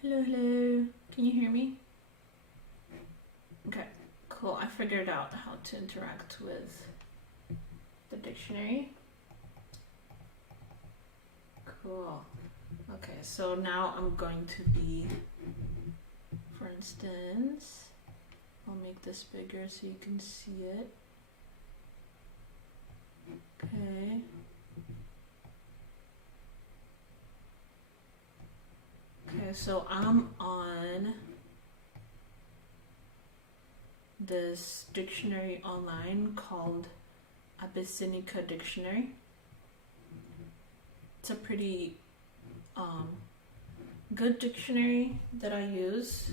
Hello, hello. Can you hear me? Okay, cool. I figured out how to interact with the dictionary. Cool. Okay, so now I'm going to be, for instance, I'll make this bigger so you can see it. Okay. Okay, so I'm on this dictionary online called Abyssinica Dictionary. It's a pretty good dictionary that I use.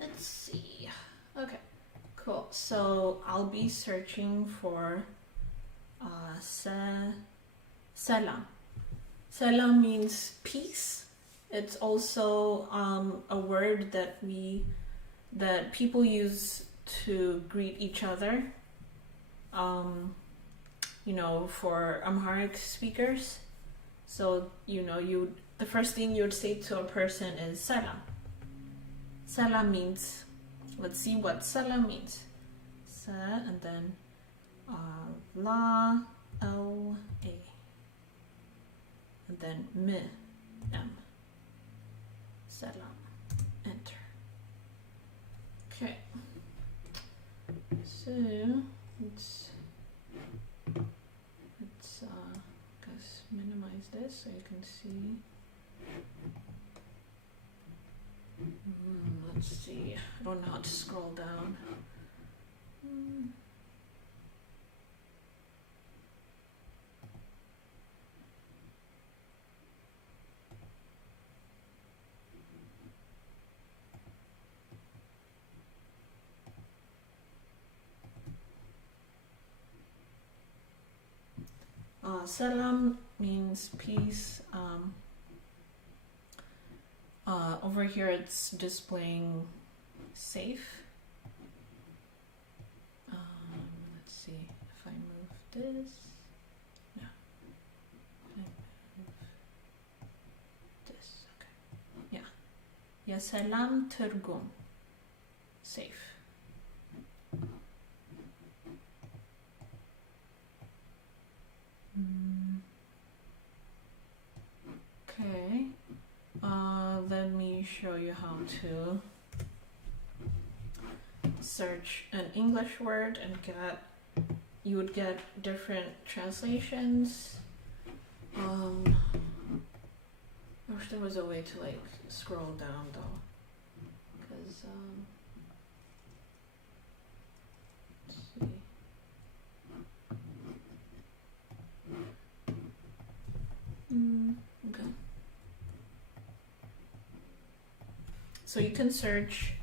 Let's see. Okay, cool. So I'll be searching for Salam. Salam means peace. It's also a word that people use to greet each other. For Amharic speakers. So the first thing you would say to a person is Salam. Salam means, let's see what Salam means. Sa and then La, L, A. And then M, M. Salam. Enter. Okay. So let's minimize this so you can see. Let's see. I don't know how to scroll down. Salam means peace. Over here it's displaying safe. Let's see if I move this. No. I move this. Okay. Yeah. Ya salam turgum. Safe. Okay. Let me show you how to search an English word and you would get different translations. I wish there was a way to scroll down though, because let's see. Okay. So you can search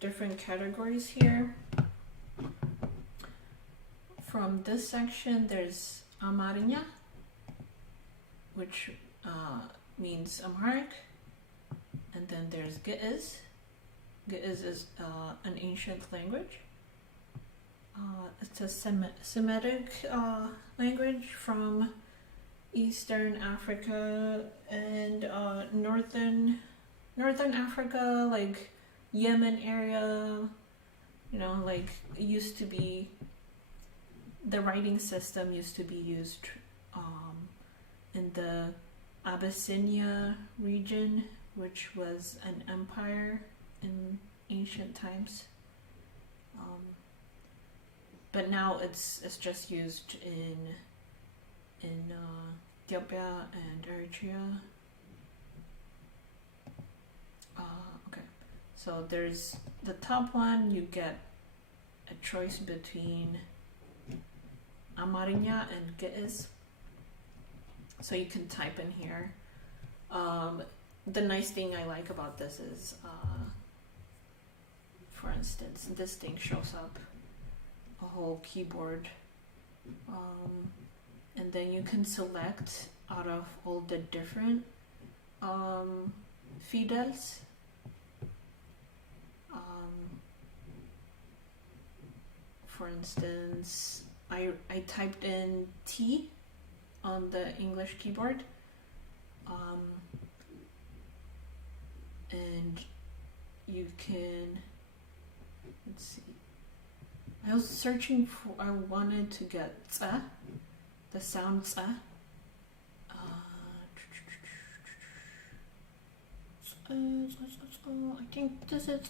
different categories here. From this section, there's Amarinya, which means Amharic, and then there's Ge'ez. Ge'ez is an ancient language. It's a Semitic language from Eastern Africa and northern Africa, like Yemen area. It used to be, the writing system used to be used in the Abyssinia region, which was an empire in ancient times. But now it's just used in Ethiopia and Eritrea. Okay, so there's the top one. You get a choice between Amarinya and Ge'ez. So you can type in here. The nice thing I like about this is, for instance, this thing shows up a whole keyboard, and then you can select out of all the different fidels. for instance, I typed in T on the English keyboard, and you can, let's see, I was searching for, I wanted to get the sound I think this is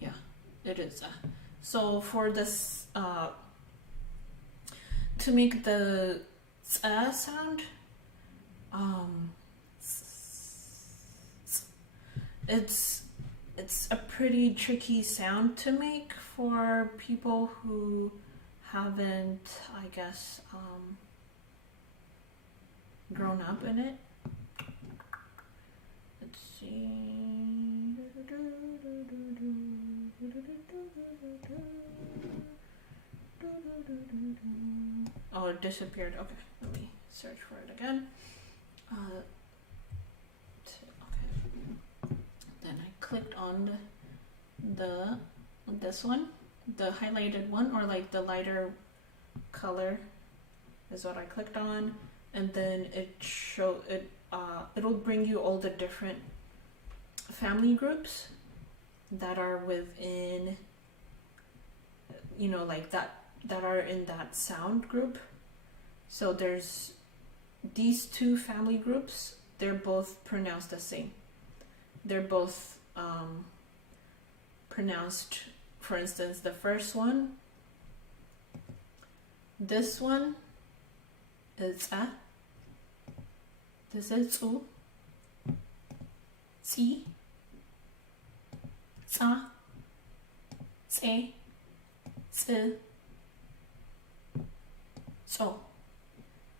yeah, it is so for this to make the sound, it's a pretty tricky sound to make for people who haven't, I guess, grown up in it. Let's see. Oh, it disappeared. Okay, let me search for it again. Okay. Then I clicked on this one, the highlighted one, or like the lighter color is what I clicked on, and then it'll bring you all the different family groups that are within, like that are in that sound group. So there's these two family groups. They're both pronounced the same. They're both pronounced, for instance, the first one, this one is this is u, ci, ca, ce, ci, so.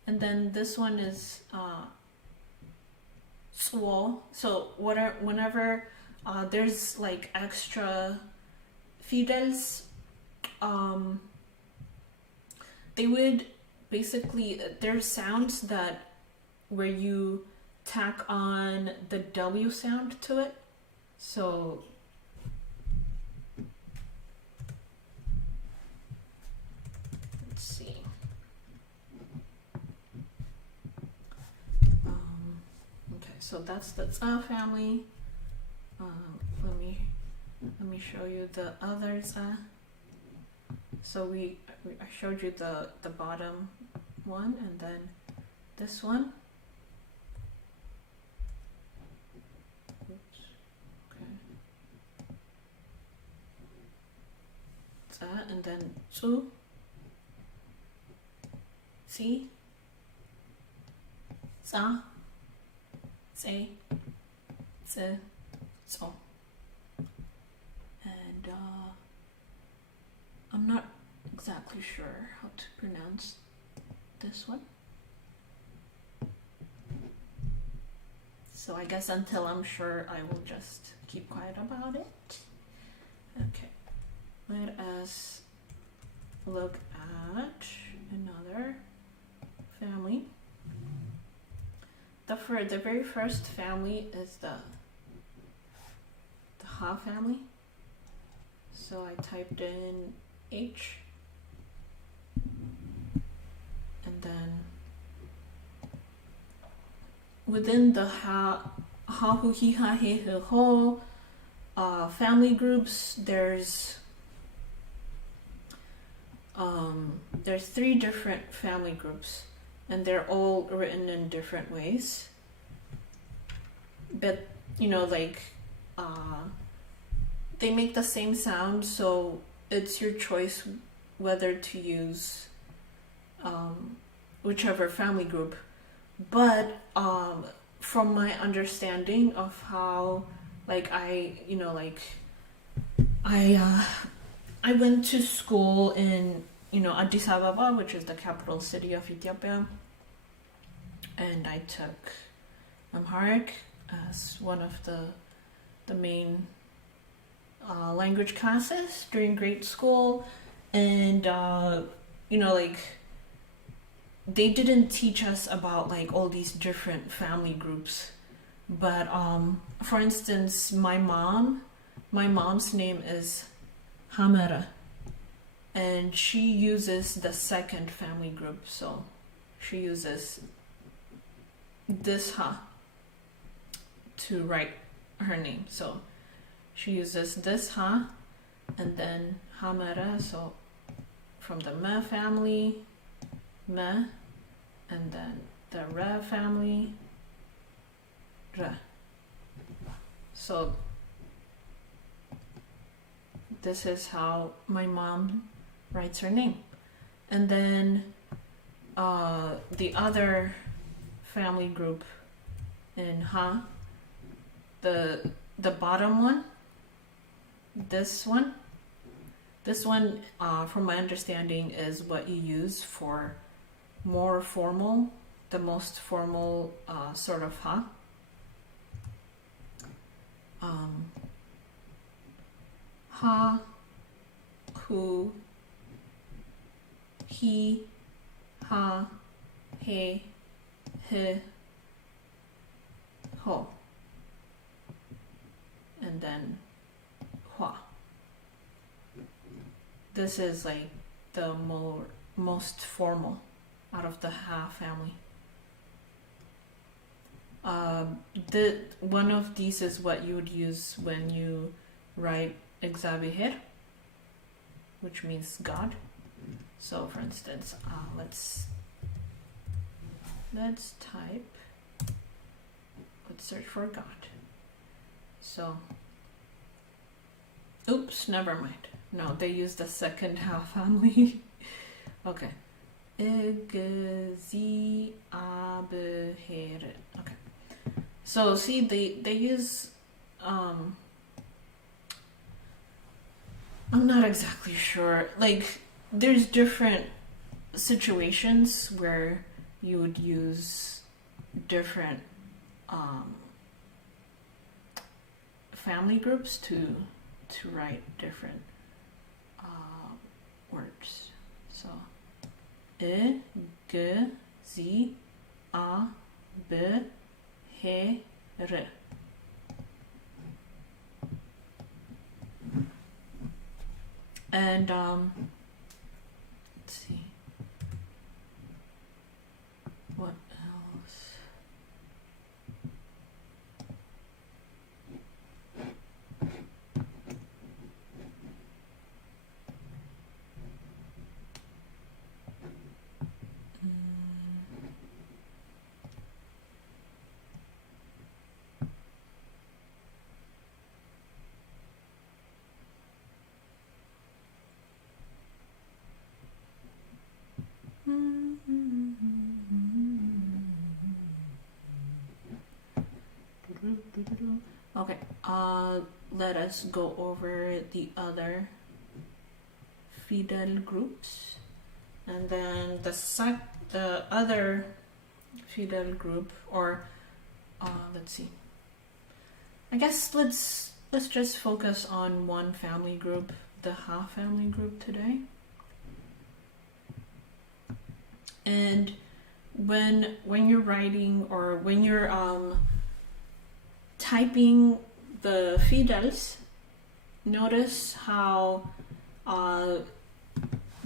And then this one is suo. So whenever there's like extra fidels, they would basically, there's sounds that where you tack on the W sound to it. So let's see. Okay, so that's the Za family. Let me show you the other Za. So I showed you the bottom one, and then this one. Oops. Okay. Za, and then Zu, Si, Za, Ce, Zi, So. And I'm not exactly sure how to pronounce this one. So I guess until I'm sure, I will just keep quiet about it. Okay, let us look at another family. The very first family is the Ha family. So I typed in H, and then within the ha hu hi ha he he ho family groups, there's 3 different family groups, and they're all written in different ways. But they make the same sound, so it's your choice whether to use whichever family group. But from my understanding of how, I went to school in Addis Ababa, which is the capital city of Ethiopia, and I took Amharic as one of the main language classes during grade school. And they didn't teach us about all these different family groups, But for instance, my mom's name is Hamera, and she uses the second family group, so she uses this ha to write her name. So she uses this ha and then Hamera, so from the me family, me, and then the re family, re. So this is how my mom writes her name. And then the other family group in ha, the bottom one, this one, from my understanding, is what you use for more formal, the most formal sort of ha. Ha, hu, he, ha, he, he, ho, and then hua. This is like the most formal out of the ha family. One of these is what you would use when you write Exabihir, which means God. So for instance, let's type, let's search for God. So, oops, never mind. No, they use the second half family. Okay. Exabihir. Okay. So see, they use I'm not exactly sure. Like, there's different situations where you would use different family groups to write different words. So, g, z, a, b, he, r. And let's see, what else? Okay, let us go over the other Fidel groups, and then the other Fidel group, or let's see. I guess let's just focus on one family group, the Ha family group today. And when you're writing, or when you're typing the Fidels, notice how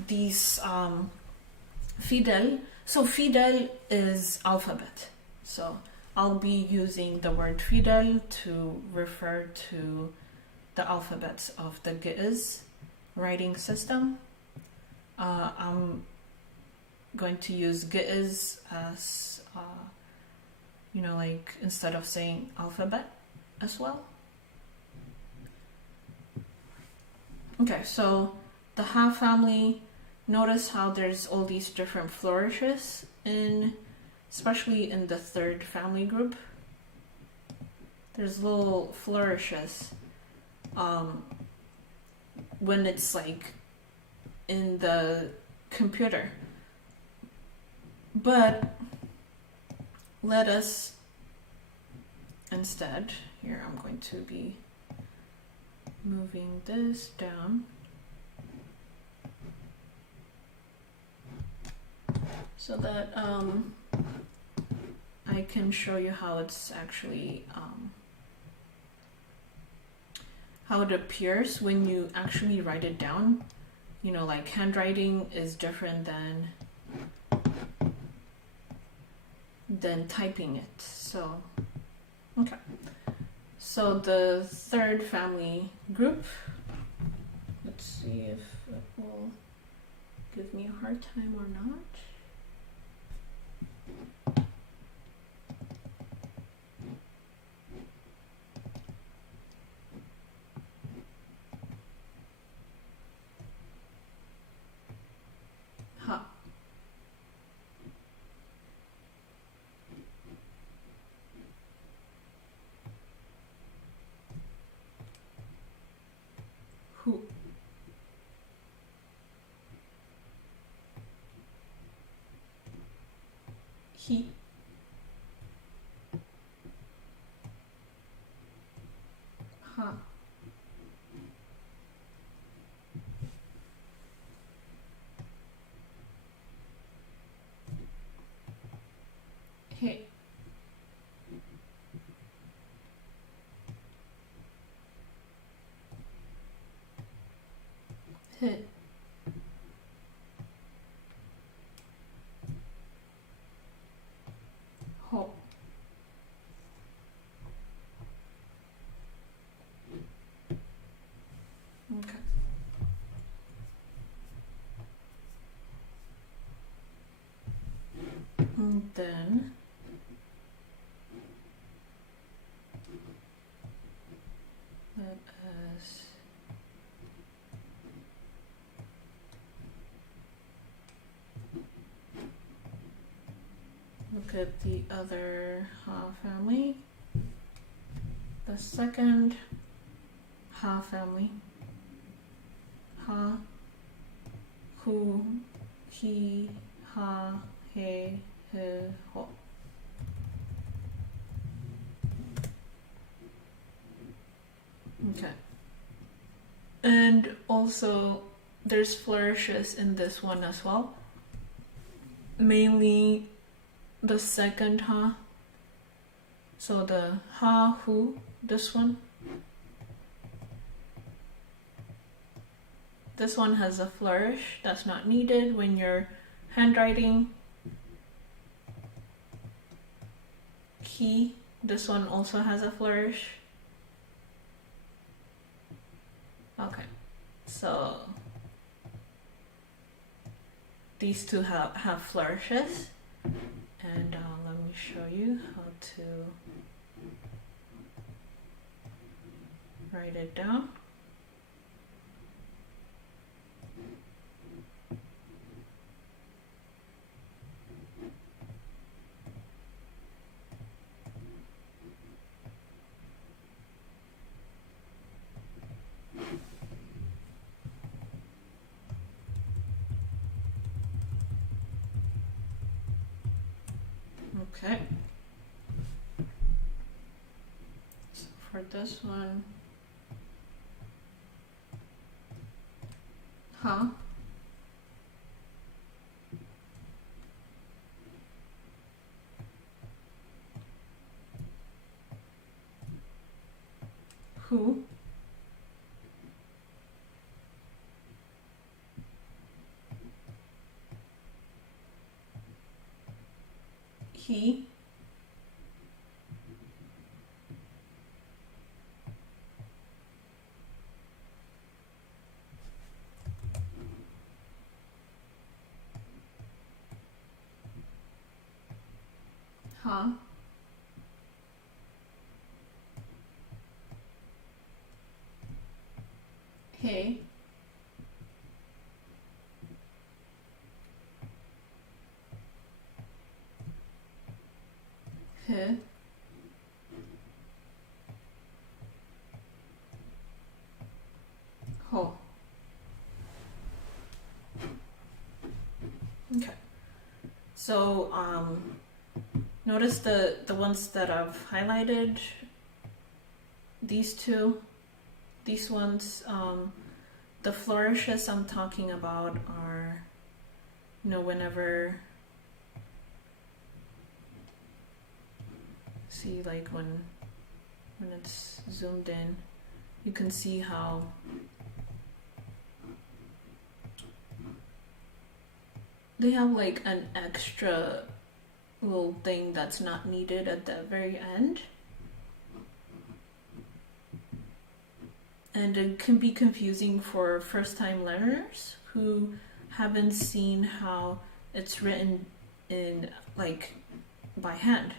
these Fidel, so Fidel is alphabet. So I'll be using the word Fidel to refer to the alphabets of the Ge'ez writing system. I'm going to use Ge'ez as, like instead of saying alphabet as well. Okay, so the Ha family, notice how there's all these different flourishes especially in the third family group. There's little flourishes when it's like in the computer. But let us instead, here I'm going to be moving this down so that I I can show you how it's actually how it appears when you actually write it down. You know, like handwriting is different than typing it. So, okay. So the third family group, let's see if it will give me a hard time or not. Ha. Who. He. Ha. He. He. Ho. Okay. And then let us look at the other Ha family. The second Ha family. Ha, hu, he, ha, he, ho. Okay. And also there's flourishes in this one as well. Mainly the second ha. So the ha, hu, this one. This one has a flourish that's not needed when you're handwriting. He, this one also has a flourish. Okay, so these two have flourishes, and let me show you how to write it down. Okay. So for this one, ha, hu, he, ha, he, he, ho. Okay. So notice the ones that I've highlighted. These two, these ones, the flourishes I'm talking about are, you know, whenever See, like when it's zoomed in, you can see how they have like an extra little thing that's not needed at the very end. And it can be confusing for first-time learners who haven't seen how it's written in like by hand.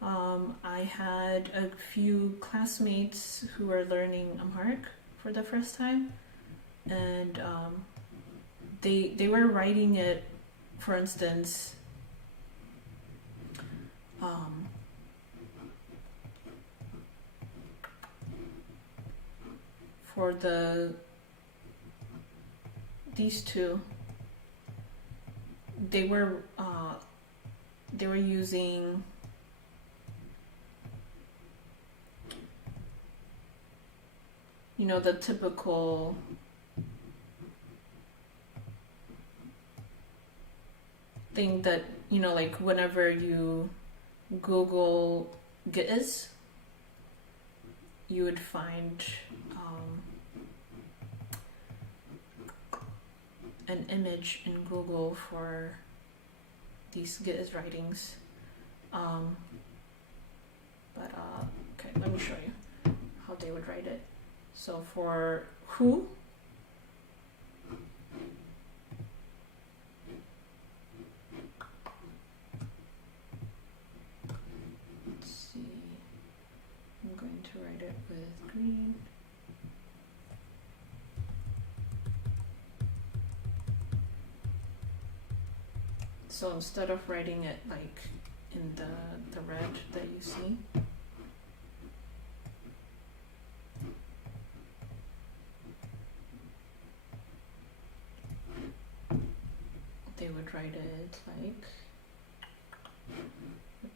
I had a few classmates who were learning Amharic for the first time, and they were writing it, for instance, for these two, they were using the typical thing that like whenever you Google Giz, you would find an image in Google for these Giz writings. Okay, let me show you how they would write it. So for who, let's see, I'm going to write it with green. So instead of writing it like in the red that you see, they would write it like, oops.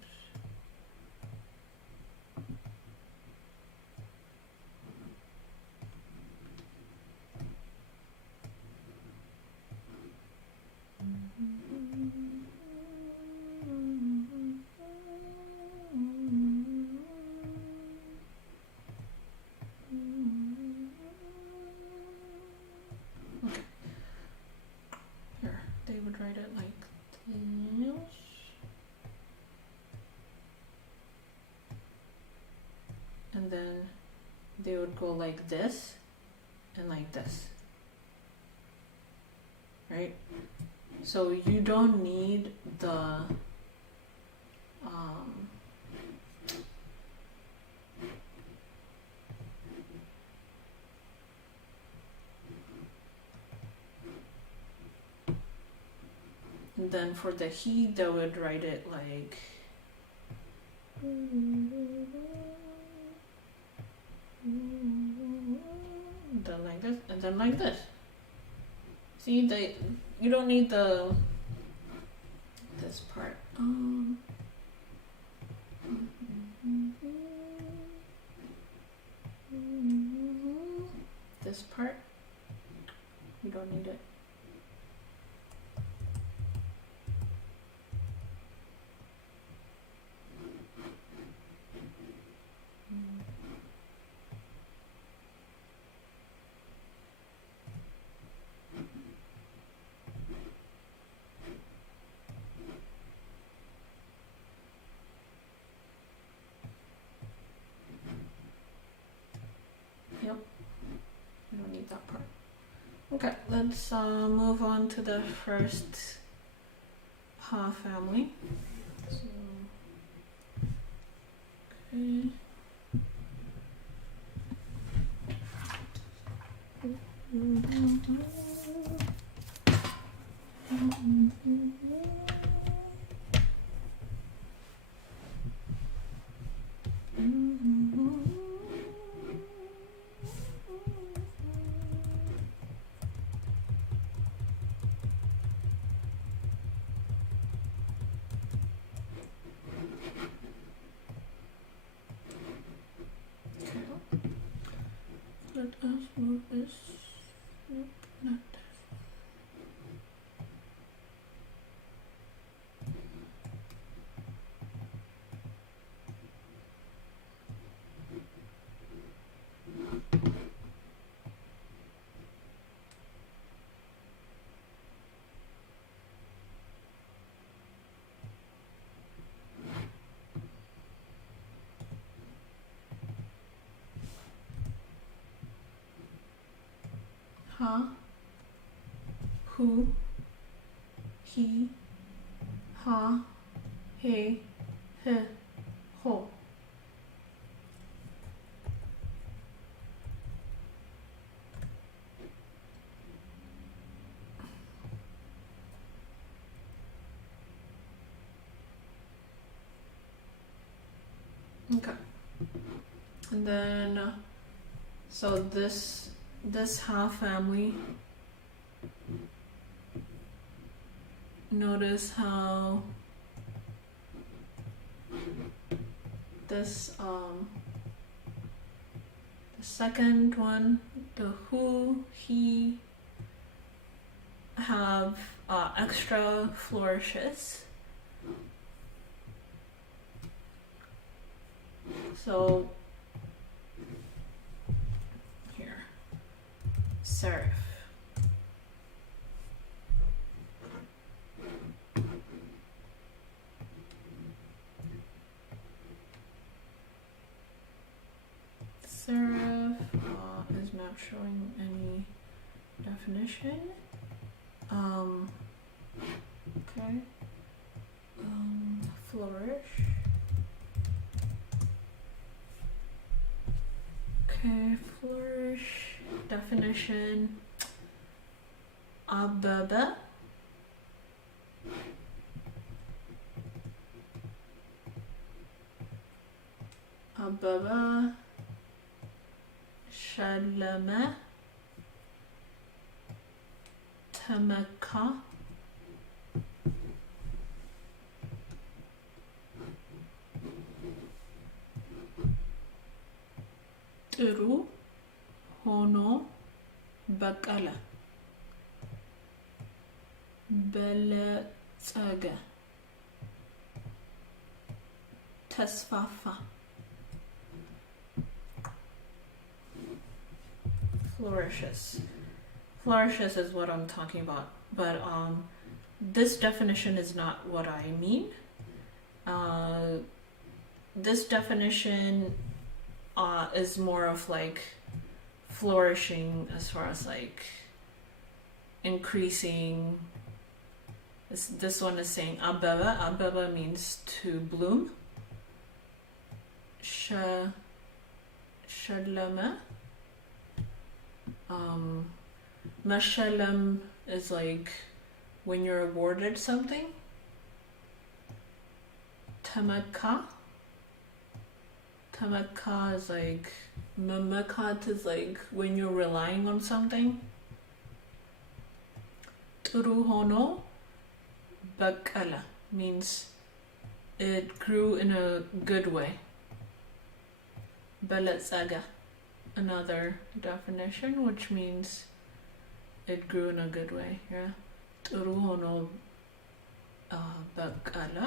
They would write it like this. And then they would go like this and like this. Right? So you don't need the and then for the he, they would write it like then like this and then like this. See, you don't need this part. This part, you don't need it. Yep, you don't need that part. Okay, let's move on to the first Ha family. So, okay. Let us move this. Nope, not ha, hu, he, ha, he, he, ho. Okay. And then so this ha family, notice how this the second one, the who, he, have extra flourishes. So here, serif. Serif is not showing any definition. Okay. Flourish. Okay, flourish. Definition. Ababa. Ababa. Shalama. Tamaka. ጥሩ ሆኖ በቀለ በለጸገ ተስፋፋ flourishes is what I'm talking about, but this definition is not what I mean. This definition is more of like flourishing as far as like increasing. This one is saying ababa means to bloom. Shalama. Mashalam is like when you're awarded something. Tamaka is like, mamakat is like when you're relying on something. Turu hono bakala means it grew in a good way. Balatsaga, another definition, which means it grew in a good way. Yeah. Turu hono bakala.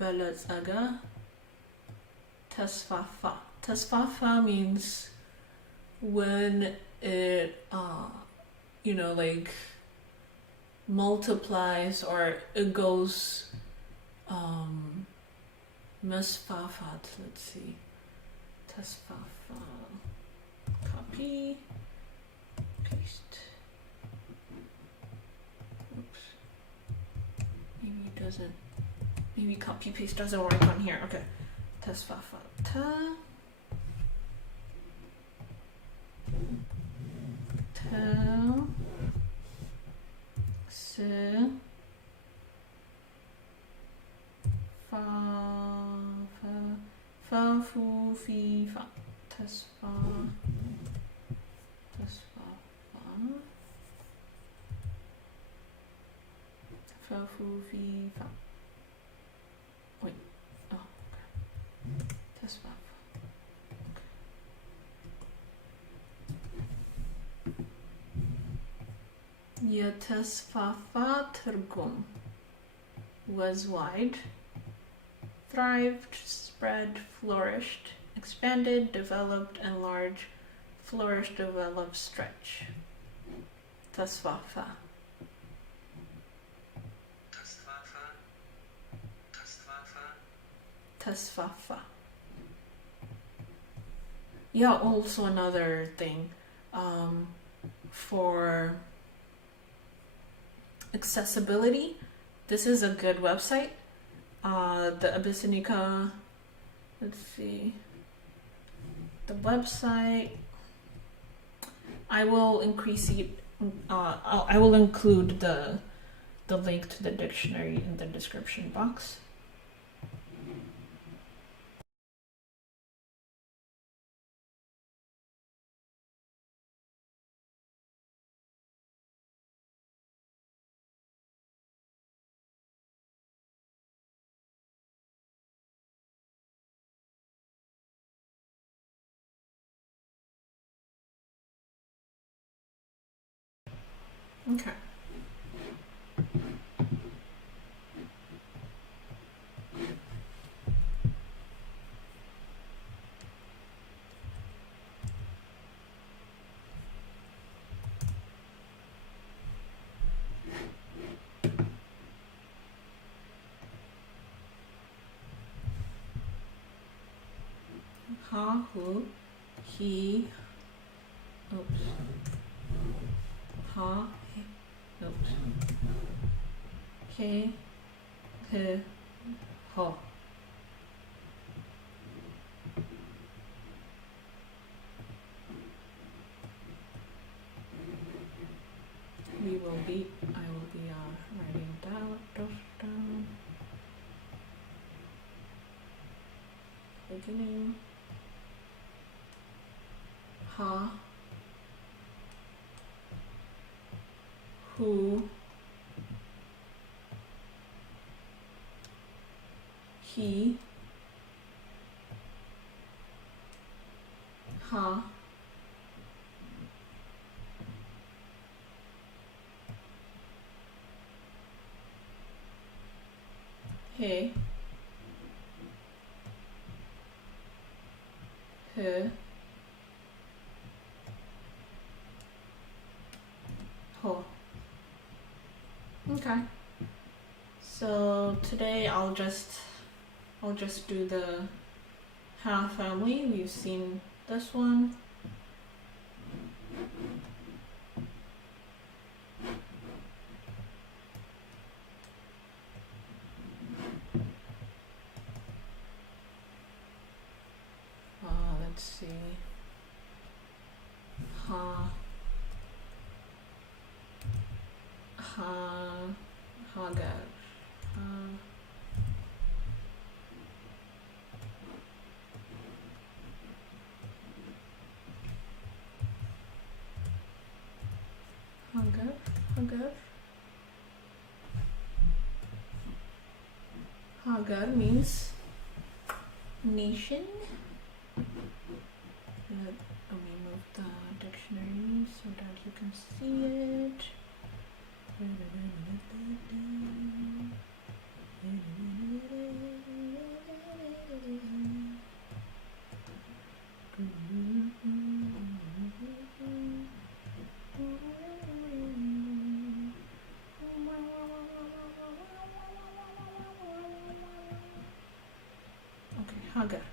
Balatsaga. Tasfafa means when it like multiplies or it goes masfafat. Let's see. Tasfafa. Copy. Paste. Oops. Maybe copy paste doesn't work on here. Okay. Tasfafa. Ta. Se. Fa. Fu. Fi. Fa. Tasfa. Fa. Fu. Fi. Fa. Wait. Oh. Tasfafa. Yatasfafa Turgum was wide, thrived, spread, flourished, expanded, developed, enlarged, flourished, developed, stretch. Tasfafa. Tasfafa. Yeah, also another thing. For accessibility, this is a good website. The Abyssinica, let's see, the website, I will I will include the link to the dictionary in the description box. Okay. Ha, who, he, oops. Ha, he, oops. He, ho. I will be writing those down. Beginning. Ha. Who. He. Ha. He. He. Ho. Okay. So today I'll just do the Ha family. We've seen this one. Let's see. Ha. Hagar. Hagar means nation. Let me move the dictionary so that you can see it. Okay, Hagar.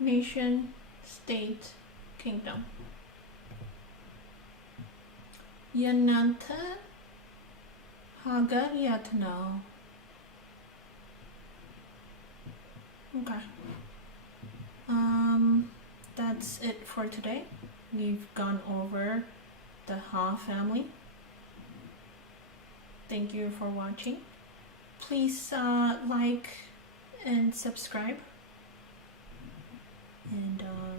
Nation, state, kingdom. Yananta Hagar Yatno. Okay. That's it for today. We've gone over the Ha family. Thank you for watching. Please like and subscribe.